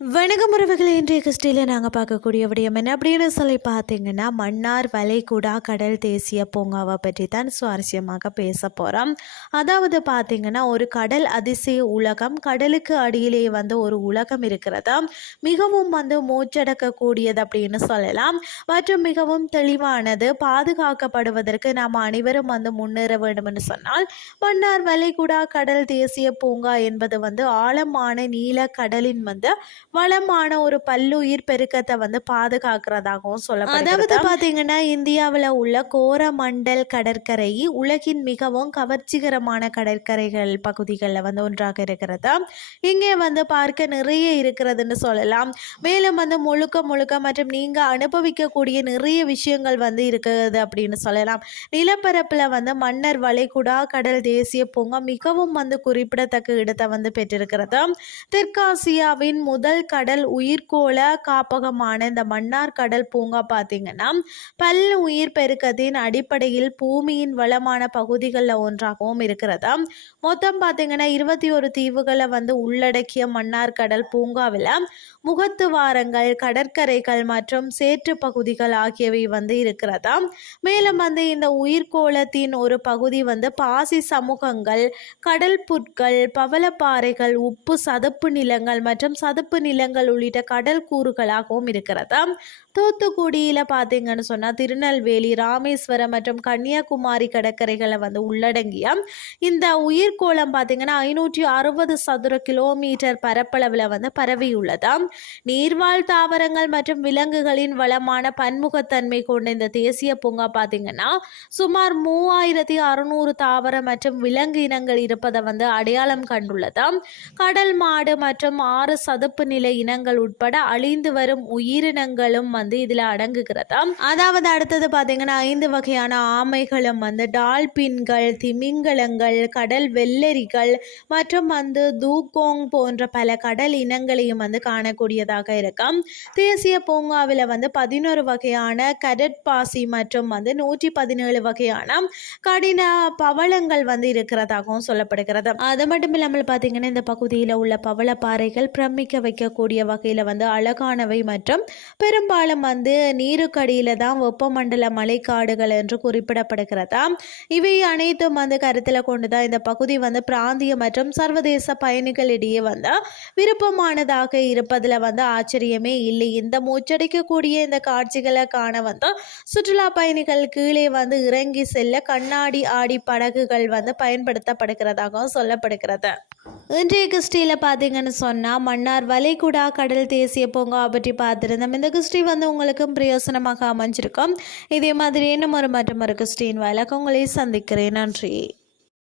வணக்கம் உறவுகளை இன்றைய கிறிஸ்டியில் நாங்கள் பார்க்கக்கூடிய விடயம் என்ன? அப்படின்னு சொல்லி பார்த்தீங்கன்னா மன்னார் வளைகுடா கடல் தேசிய பூங்காவை பற்றி தான் சுவாரஸ்யமாக பேச போகிறோம் அதாவது பார்த்தீங்கன்னா ஒரு கடல் அதிசய உலகம் கடலுக்கு அடியிலே வந்து ஒரு உலகம் இருக்கிறதா? மிகவும் வந்து மூச்சடக்கக்கூடியது அப்படின்னு சொல்லலாம். மற்றும் மிகவும் தெளிவானது பாதுகாக்கப்படுவதற்கு நாம் அனைவரும் வந்து முன்னேற வேண்டும் என்று சொன்னால் மன்னார் வளைகுடா கடல் தேசிய பூங்கா என்பது வந்து ஆழமான நீல கடலின் வந்து வளமான ஒரு பல்லுயிர் பெருக்கத்தை வந்து பாதுகாக்கிறதாகவும் சொல்ல அதாவது பார்த்தீங்கன்னா இந்தியாவில் உள்ள கோரமண்டல் கடற்கரை உலகின் மிகவும் கவர்ச்சிகரமான கடற்கரைகள் பகுதிகளில் வந்து ஒன்றாக இருக்கிறது. இங்கே வந்து பார்க்க நிறைய இருக்கிறதுன்னு சொல்லலாம். மேலும் வந்து முழுக்க முழுக்க மற்றும் நீங்கள் அனுபவிக்கக்கூடிய நிறைய விஷயங்கள் வந்து இருக்குது அப்படின்னு சொல்லலாம். நிலப்பரப்பில் வந்து மன்னர் வளைகுடா கடல் தேசிய பூங்கா மிகவும் வந்து குறிப்பிடத்தக்க இடத்தை வந்து பெற்றிருக்கிறது. தெற்காசியாவின் முதல் கடல் உயிர்கோள காப்பகமான இந்த மன்னார் கடல் பூங்கா பார்த்தீங்கன்னா பல் உயிர் பெருக்கத்தின் அடிப்படையில் பூமியின் வளமான பகுதிகளில் ஒன்றாகவும் இருக்கிறதா? மொத்தம் பார்த்தீங்கன்னா இருபத்தி ஒரு தீவுகளை வந்து உள்ளடக்கிய மன்னார் கடல் பூங்காவில் முகத்துவாரங்கள் கடற்கரைகள் மற்றும் சேற்று பகுதிகள் ஆகியவை வந்து இருக்கிறதா? மேலும் வந்து இந்த உயிர்கோளத்தின் ஒரு பகுதி வந்து பாசி சமூகங்கள் கடல் புற்கள் பவளப்பாறைகள் உப்பு சதுப்பு நிலங்கள் மற்றும் சதுப்பு நிலங்கள் உள்ளிட்ட கடல் கூறுகளாகவும் இருக்கிறது? தூத்துக்குடியில் பார்த்தீங்கன்னு சொன்னால் திருநெல்வேலி ராமேஸ்வரம் மற்றும் கன்னியாகுமரி கடற்கரைகளை வந்து உள்ளடங்கிய இந்த உயிர்கோளம் பார்த்தீங்கன்னா ஐநூற்றி அறுபது சதுர கிலோமீட்டர் பரப்பளவில் வந்து பரவியுள்ளது? நீர்வாழ் தாவரங்கள் மற்றும் விலங்குகளின் வளமான பன்முகத்தன்மை கொண்ட இந்த தேசிய பூங்கா பார்த்தீங்கன்னா சுமார் மூவாயிரத்தி அறுநூறு தாவர மற்றும் விலங்கு இனங்கள் இருப்பதை வந்து அடையாளம் கண்டுள்ளது? கடல் மாடு மற்றும் ஆறு சதுப்பு நில இனங்கள் உட்பட அழிந்து வரும் உயிரினங்களும் வந்து இதில் அடங்குகிறது அதாவது அடுத்தது பார்த்தீங்கன்னா ஐந்து வகையான ஆமைகளும் வந்து டால்பின்கள் திமிங்கலங்கள் கடல் வெள்ளரிகள் மற்றும் வந்து தூக்கோங் போன்ற பல கடல் இனங்களையும் வந்து காணக்கூடியதாக இருக்கும். தேசிய பூங்காவில் வந்து பதினோரு வகையான கடற்பாசி மற்றும் வந்து நூற்றி பதினேழு வகையான கடின பவளங்கள் வந்து இருக்கிறதாகவும் சொல்லப்படுகிறது. அது மட்டும் இல்லாமல் பார்த்தீங்கன்னா இந்த பகுதியில் உள்ள பவளப்பாறைகள் பிரமிக்க வைக்கக்கூடிய வகையில் வந்து அழகானவை மற்றும் பெரும்பாலும் வந்து நீருக்கடியில் தான் வெப்பமண்டல மலைக்காடுகள் என்று குறிப்பிடப்படுகிறதா. இவை அனைத்தும் வந்து கருத்தில் கொண்டு தான் இந்த பகுதி வந்து பிராந்திய மற்றும் சர்வதேச பயணிகளிடையே வந்து விருப்பமானதாக இருப்பதில் வந்து ஆச்சரியமே இல்லை. இந்த மூச்சடிக்கக்கூடிய இந்த காட்சிகளை காண வந்து சுற்றுலா பயணிகள் கீழே வந்து இறங்கி செல்ல கண்ணாடி ஆடி படகுகள் வந்து பயன்படுத்தப்படுகிறதாகவும் சொல்லப்படுகிறது. இன்றைய கிறிஸ்டியில் பார்த்தீங்கன்னு சொன்னால் மன்னார் வளைகுடா கடல் தேசிய பூங்கா பற்றி பார்த்துருந்தோம். இந்த கிறிஸ்டி வந்து உங்களுக்கும் பிரயோசனமாக அமைஞ்சிருக்கும். இதே மாதிரி இன்னும் ஒரு மற்றும் ஒரு கிறிஸ்டின் வழக்கு உங்களை சந்திக்கிறேன். நன்றி.